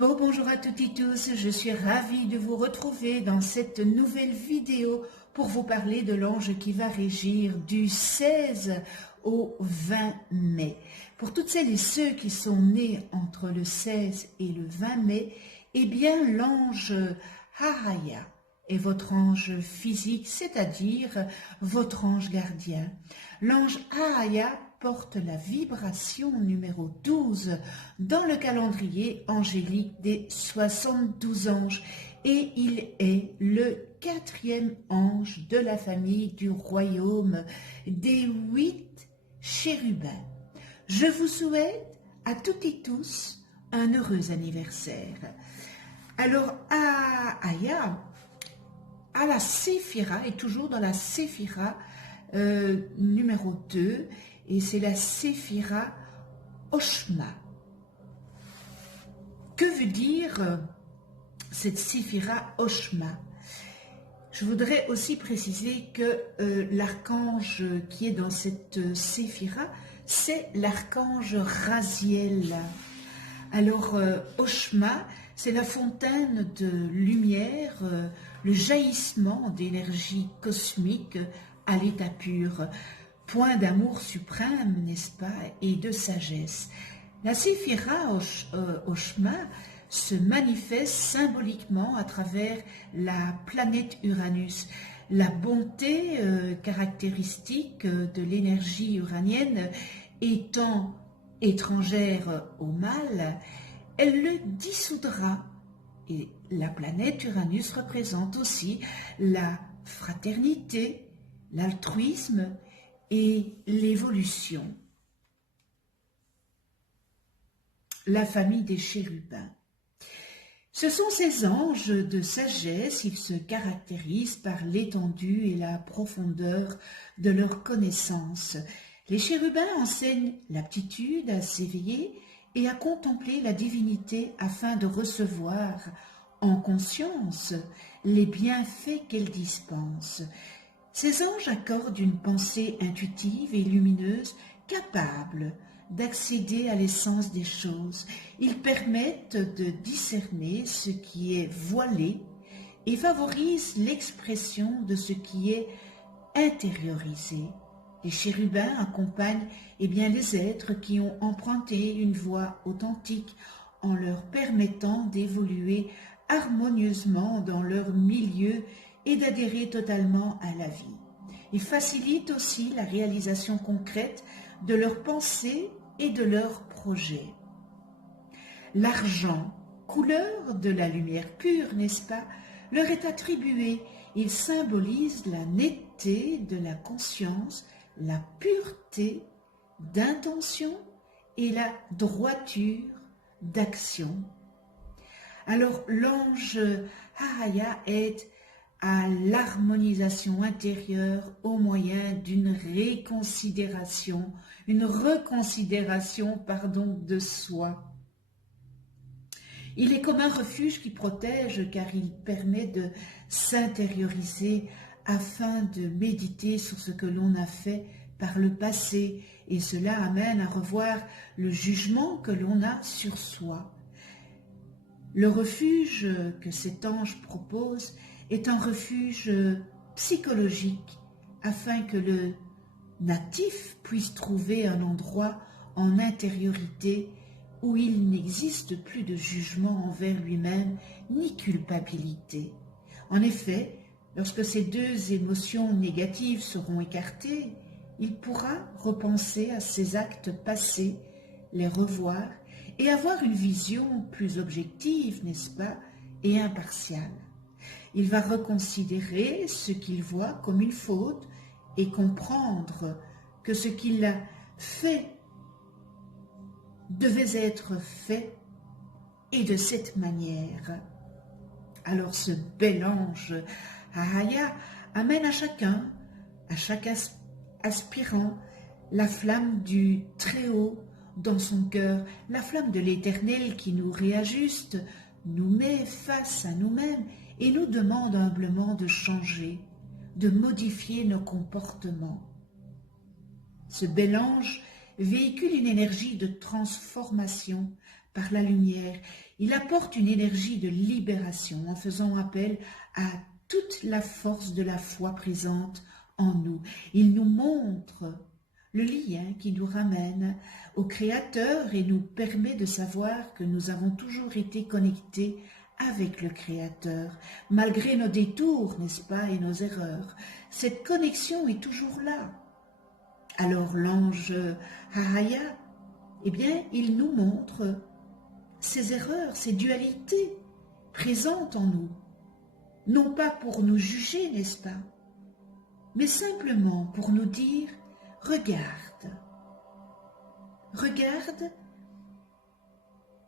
Bonjour à toutes et tous, je suis ravie de vous retrouver dans cette nouvelle vidéo pour vous parler de l'ange qui va régir du 16 au 20 mai. Pour toutes celles et ceux qui sont nés entre le 16 et le 20 mai, eh bien l'ange Haraya est votre ange physique, c'est-à-dire votre ange gardien. L'ange Haraya porte la vibration numéro 12 dans le calendrier angélique des 72 anges et il est le 4e ange de la famille du royaume des 8 chérubins. Je vous souhaite à toutes et tous un heureux anniversaire. Alors, Aya, à la séphira, et toujours dans la séphira numéro 2, et c'est la séphira Oshma. Que veut dire cette séphira Oshma? Je voudrais aussi préciser que l'archange qui est dans cette séphira, c'est l'archange Raziel. Alors, Oshma, c'est la fontaine de lumière, le jaillissement d'énergie cosmique à l'état pur. Point d'amour suprême, n'est-ce pas, et de sagesse. La séphira Oshma se manifeste symboliquement à travers la planète Uranus. La bonté caractéristique de l'énergie uranienne étant étrangère au mal, elle le dissoudra. Et la planète Uranus représente aussi la fraternité, l'altruisme et l'évolution. La famille des chérubins. Ce sont ces anges de sagesse, ils se caractérisent par l'étendue et la profondeur de leur connaissance. Les chérubins enseignent l'aptitude à s'éveiller et à contempler la divinité afin de recevoir en conscience les bienfaits qu'elle dispense. Ces anges accordent une pensée intuitive et lumineuse capable d'accéder à l'essence des choses. Ils permettent de discerner ce qui est voilé et favorisent l'expression de ce qui est intériorisé. Les chérubins accompagnent les êtres qui ont emprunté une voie authentique en leur permettant d'évoluer harmonieusement dans leur milieu et d'adhérer totalement à la vie. Ils facilitent aussi la réalisation concrète de leurs pensées et de leurs projets. L'argent, couleur de la lumière pure, n'est-ce pas, leur est attribué. Il symbolise la netteté de la conscience, la pureté d'intention et la droiture d'action. Alors l'ange Haraya aide à l'harmonisation intérieure au moyen d'une reconsidération de soi. Il est comme un refuge qui protège car il permet de s'intérioriser afin de méditer sur ce que l'on a fait par le passé et cela amène à revoir le jugement que l'on a sur soi. Le refuge que cet ange propose est un refuge psychologique afin que le natif puisse trouver un endroit en intériorité où il n'existe plus de jugement envers lui-même ni culpabilité. En effet, lorsque ces deux émotions négatives seront écartées, il pourra repenser à ses actes passés, les revoir et avoir une vision plus objective, n'est-ce pas, et impartiale. Il va reconsidérer ce qu'il voit comme une faute et comprendre que ce qu'il a fait devait être fait et de cette manière. Alors ce bel ange Haraya amène à chaque aspirant, la flamme du Très-Haut dans son cœur, la flamme de l'Éternel qui nous réajuste, nous met face à nous-mêmes et nous demande humblement de changer, de modifier nos comportements. Ce bel ange véhicule une énergie de transformation par la lumière. Il apporte une énergie de libération en faisant appel à toute la force de la foi présente en nous. Il nous montre le lien qui nous ramène au Créateur et nous permet de savoir que nous avons toujours été connectés avec le Créateur, malgré nos détours, n'est-ce pas, et nos erreurs. Cette connexion est toujours là. Alors l'ange Haraya, eh bien, il nous montre ces erreurs, ces dualités présentes en nous. Non pas pour nous juger, n'est-ce pas, mais simplement pour nous dire, regarde, regarde,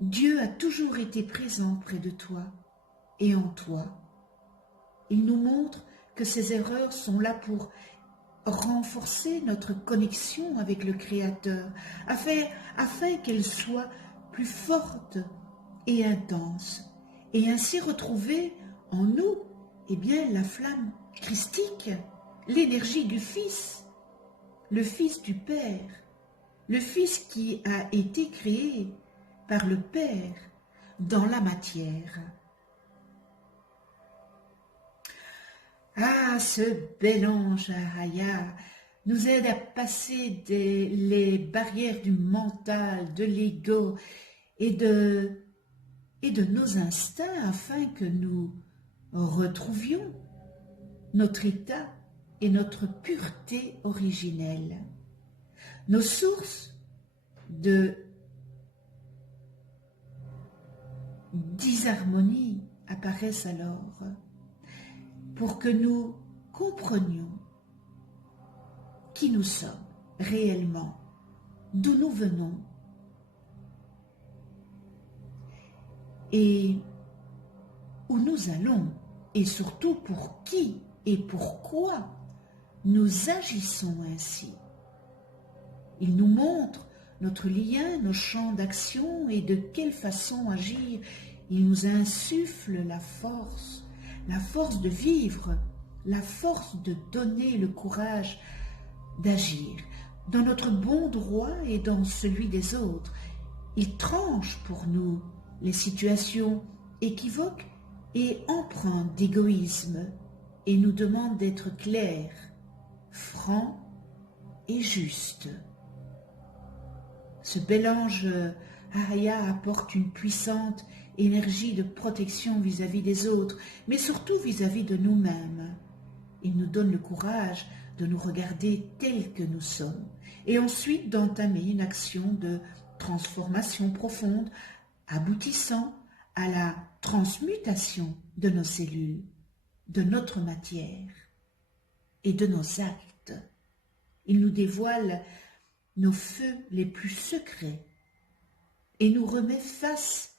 Dieu a toujours été présent près de toi et en toi. Il nous montre que ces erreurs sont là pour renforcer notre connexion avec le Créateur, afin qu'elle soit plus forte et intense, et ainsi retrouver en nous, eh bien, la flamme christique, l'énergie du Fils, le Fils du Père, le Fils qui a été créé par le Père dans la matière. Ah, ce bel ange Haraya nous aide à passer les barrières du mental, de l'ego et de nos instincts afin que nous retrouvions notre état et notre pureté originelle. Nos sources de disharmonie apparaissent alors pour que nous comprenions qui nous sommes réellement, d'où nous venons et où nous allons, et surtout pour qui et pourquoi nous agissons ainsi. Il nous montre notre lien, nos champs d'action et de quelle façon agir. Il nous insuffle la force de vivre, la force de donner le courage d'agir dans notre bon droit et dans celui des autres. Il tranche pour nous les situations équivoques et empreintes d'égoïsme et nous demande d'être clairs, francs et justes. Ce bel ange Haraya apporte une puissante énergie de protection vis-à-vis des autres, mais surtout vis-à-vis de nous-mêmes. Il nous donne le courage de nous regarder tels que nous sommes et ensuite d'entamer une action de transformation profonde aboutissant à la transmutation de nos cellules, de notre matière et de nos actes. Il nous dévoile nos feux les plus secrets et nous remet face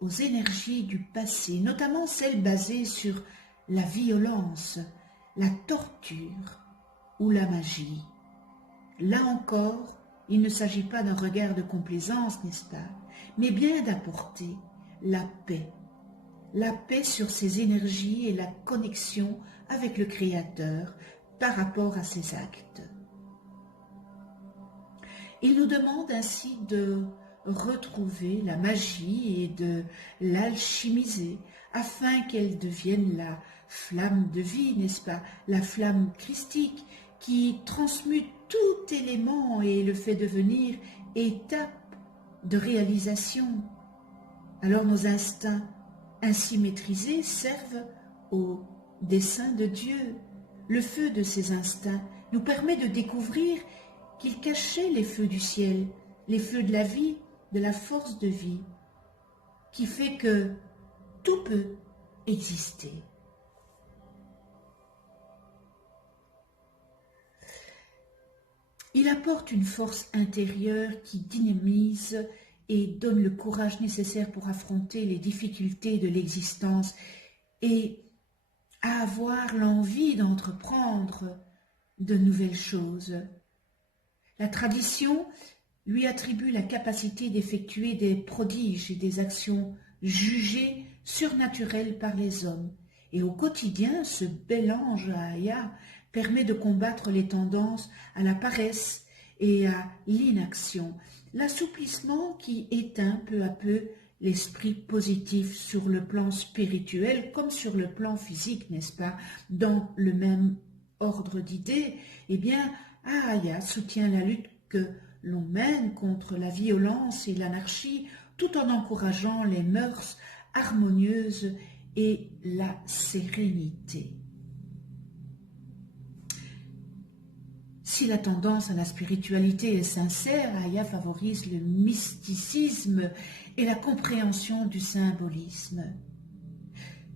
aux énergies du passé, notamment celles basées sur la violence, la torture ou la magie. Là encore, il ne s'agit pas d'un regard de complaisance, n'est-ce pas, mais bien d'apporter la paix sur ces énergies et la connexion avec le Créateur par rapport à ses actes. Il nous demande ainsi de retrouver la magie et de l'alchimiser afin qu'elle devienne la flamme de vie, n'est-ce pas, la flamme christique qui transmute tout élément et le fait devenir étape de réalisation. Alors nos instincts ainsi maîtrisés servent au dessein de Dieu. Le feu de ces instincts nous permet de découvrir qu'il cachait les feux du ciel, les feux de la vie, de la force de vie, qui fait que tout peut exister. Il apporte une force intérieure qui dynamise et donne le courage nécessaire pour affronter les difficultés de l'existence et à avoir l'envie d'entreprendre de nouvelles choses. La tradition lui attribue la capacité d'effectuer des prodiges et des actions jugées surnaturelles par les hommes. Et au quotidien, ce bel ange Haraya permet de combattre les tendances à la paresse et à l'inaction. L'assouplissement qui éteint peu à peu l'esprit positif sur le plan spirituel comme sur le plan physique, n'est-ce pas? Dans le même ordre d'idées, eh bien, Ahaya soutient la lutte que l'on mène contre la violence et l'anarchie tout en encourageant les mœurs harmonieuses et la sérénité. Si la tendance à la spiritualité est sincère, Ahaya favorise le mysticisme et la compréhension du symbolisme.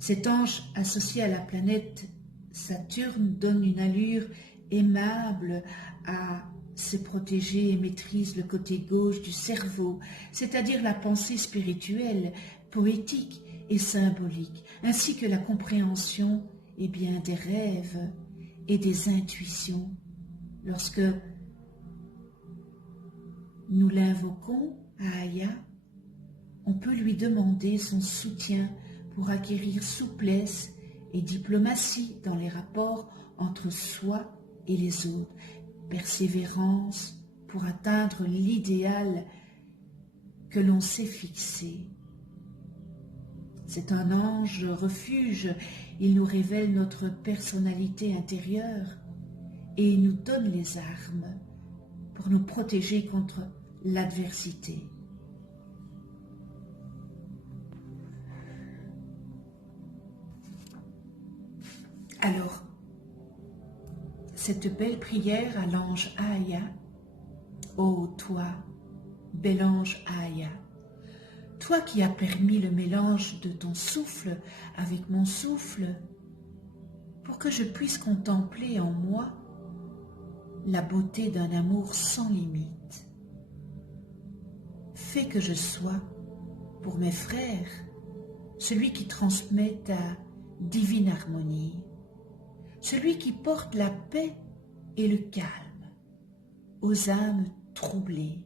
Cet ange associé à la planète Saturne donne une allure aimable à ses protégés et maîtrise le côté gauche du cerveau, c'est-à-dire la pensée spirituelle, poétique et symbolique, ainsi que la compréhension des rêves et des intuitions. Lorsque nous l'invoquons à Ahaya, on peut lui demander son soutien pour acquérir souplesse et diplomatie dans les rapports entre soi et les autres, persévérance pour atteindre l'idéal que l'on s'est fixé. C'est un ange refuge, il nous révèle notre personnalité intérieure et il nous donne les armes pour nous protéger contre l'adversité. Alors, cette belle prière à l'ange Ahaya, ô toi, bel ange Ahaya, toi qui as permis le mélange de ton souffle avec mon souffle, pour que je puisse contempler en moi la beauté d'un amour sans limite. Fais que je sois, pour mes frères, celui qui transmet ta divine harmonie, celui qui porte la paix et le calme aux âmes troublées.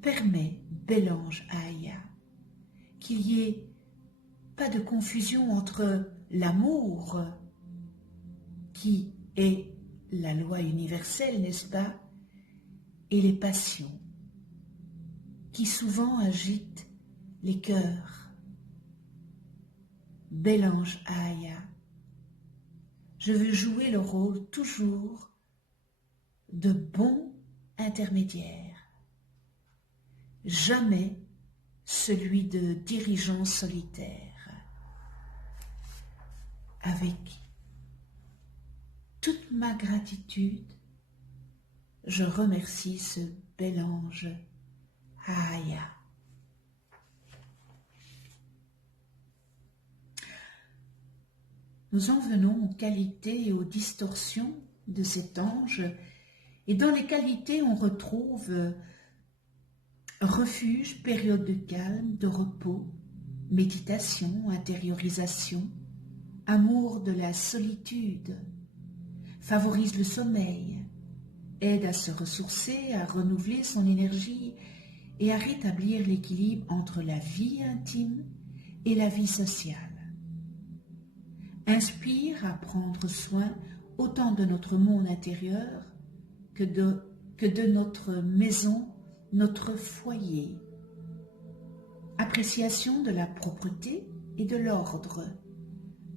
Permets, bel ange Ahaya, qu'il n'y ait pas de confusion entre l'amour, qui est la loi universelle, n'est-ce pas, et les passions, qui souvent agitent les cœurs. Bel ange Ahaya, je veux jouer le rôle toujours de bon intermédiaire, jamais celui de dirigeant solitaire. Avec toute ma gratitude, je remercie ce bel ange Ahaya. Nous en venons aux qualités et aux distorsions de cet ange, et dans les qualités on retrouve refuge, période de calme, de repos, méditation, intériorisation, amour de la solitude, favorise le sommeil, aide à se ressourcer, à renouveler son énergie et à rétablir l'équilibre entre la vie intime et la vie sociale. Inspire à prendre soin autant de notre monde intérieur que de notre maison, notre foyer. Appréciation de la propreté et de l'ordre.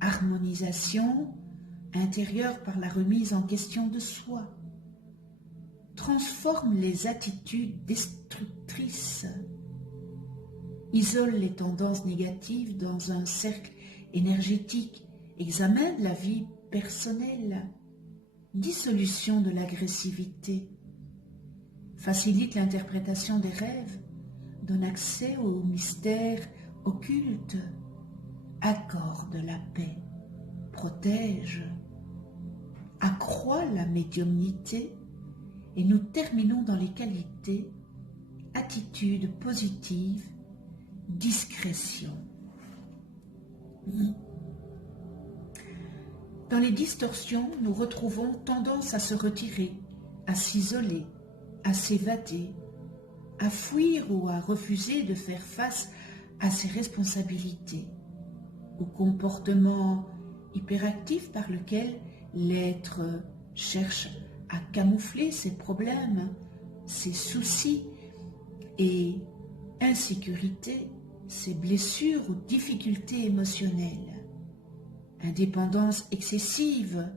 Harmonisation intérieure par la remise en question de soi. Transforme les attitudes destructrices. Isole les tendances négatives dans un cercle énergétique. Examine la vie personnelle. Dissolution de l'agressivité. Facilite l'interprétation des rêves. Donne accès aux mystères occultes. Accorde la paix. Protège. Accroît la médiumnité. Et nous terminons dans les qualités, attitude positive, discrétion. Dans les distorsions, nous retrouvons tendance à se retirer, à s'isoler, à s'évader, à fuir ou à refuser de faire face à ses responsabilités, au comportement hyperactif par lequel l'être cherche à camoufler ses problèmes ses soucis et insécurité, ses blessures ou difficultés émotionnelles, indépendance excessive,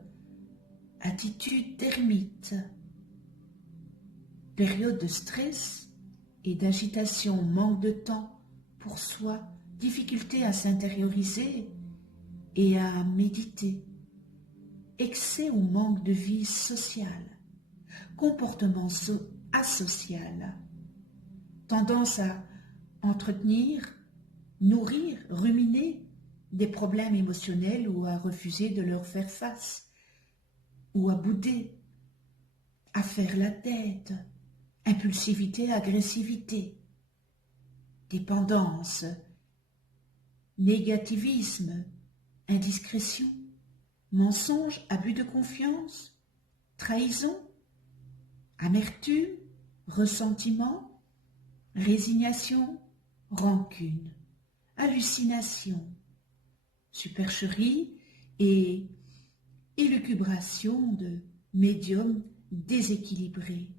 attitude d'ermite, période de stress et d'agitation, manque de temps pour soi, difficulté à s'intérioriser et à méditer, excès ou manque de vie sociale, comportement asocial, tendance à entretenir, nourrir, ruminer des problèmes émotionnels ou à refuser de leur faire face, ou à bouder, à faire la tête, impulsivité, agressivité, dépendance, négativisme, indiscrétion, mensonge, abus de confiance, trahison, amertume, ressentiment, résignation, rancune, hallucination, supercherie et élucubration de médiums déséquilibrés,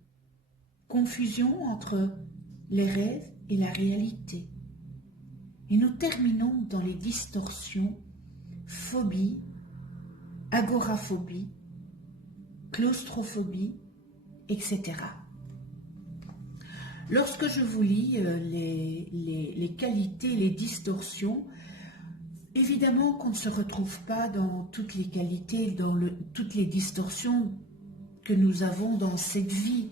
confusion entre les rêves et la réalité. Et nous terminons dans les distorsions, phobie, agoraphobie, claustrophobie, etc. Lorsque je vous lis les qualités, les distorsions, évidemment qu'on ne se retrouve pas dans toutes les qualités, toutes les distorsions que nous avons dans cette vie.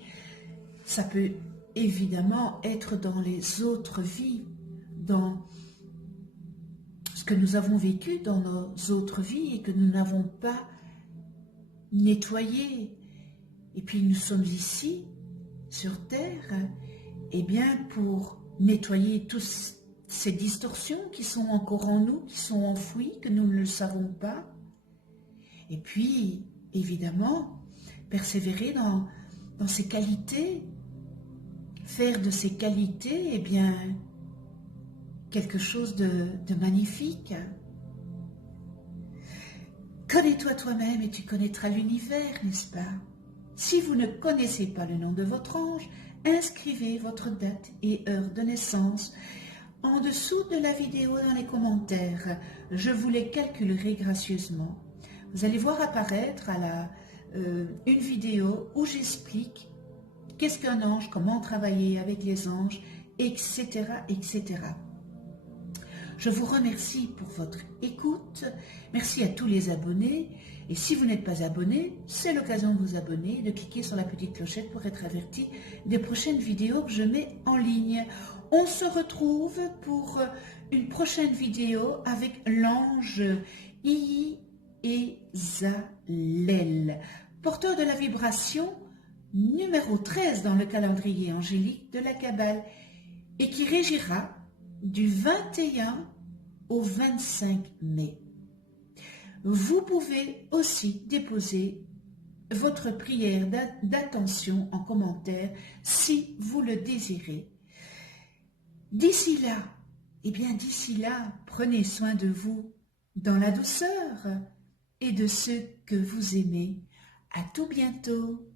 Ça peut évidemment être dans les autres vies, dans ce que nous avons vécu dans nos autres vies et que nous n'avons pas nettoyé. Et puis nous sommes ici, sur Terre, eh bien pour nettoyer toutes ces distorsions qui sont encore en nous, qui sont enfouies, que nous ne le savons pas. Et puis, évidemment, persévérer dans ces qualités, faire de ces qualités, eh bien, quelque chose de magnifique. Connais-toi toi-même et tu connaîtras l'univers, n'est-ce pas? Si vous ne connaissez pas le nom de votre ange, inscrivez votre date et heure de naissance en dessous de la vidéo dans les commentaires. Je vous les calculerai gracieusement. Vous allez voir apparaître une vidéo où j'explique qu'est-ce qu'un ange, comment travailler avec les anges, etc., etc. Je vous remercie pour votre écoute. Merci à tous les abonnés. Et si vous n'êtes pas abonné, c'est l'occasion de vous abonner et de cliquer sur la petite clochette pour être averti des prochaines vidéos que je mets en ligne. On se retrouve pour une prochaine vidéo avec l'ange Iezalel, porteur de la vibration numéro 13 dans le calendrier angélique de la Kabbale et qui régira du 21 au 25 mai. Vous pouvez aussi déposer votre prière d'attention en commentaire si vous le désirez. D'ici là, prenez soin de vous dans la douceur et de ceux que vous aimez. À tout bientôt.